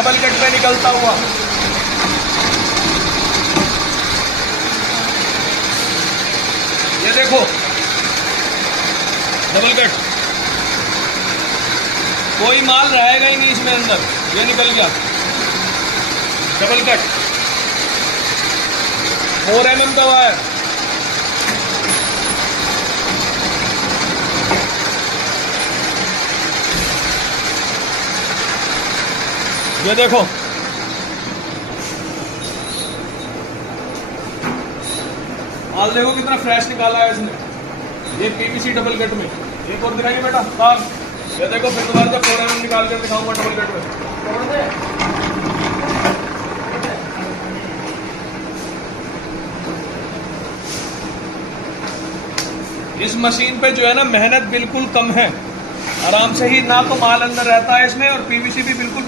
Double cut पे निकलता हुआ। ये देखो डबल कट, कोई माल रहेगा ही नहीं इसमें अंदर, ये निकल गया डबल कट। 4 mm का वायर, ये देखो माल देखो कितना फ्रेश निकाला है इसने, ये पीवीसी डबल कट में। एक और दिखाइए बेटा तार, ये देखो फिर दोबारा जब 4 mm निकाल कर दिखाऊंगा डबल कट में। इस मशीन पे जो है ना मेहनत बिल्कुल कम है, आराम से ही ना तो माल अंदर रहता है इसमें, और पीवीसी भी बिल्कुल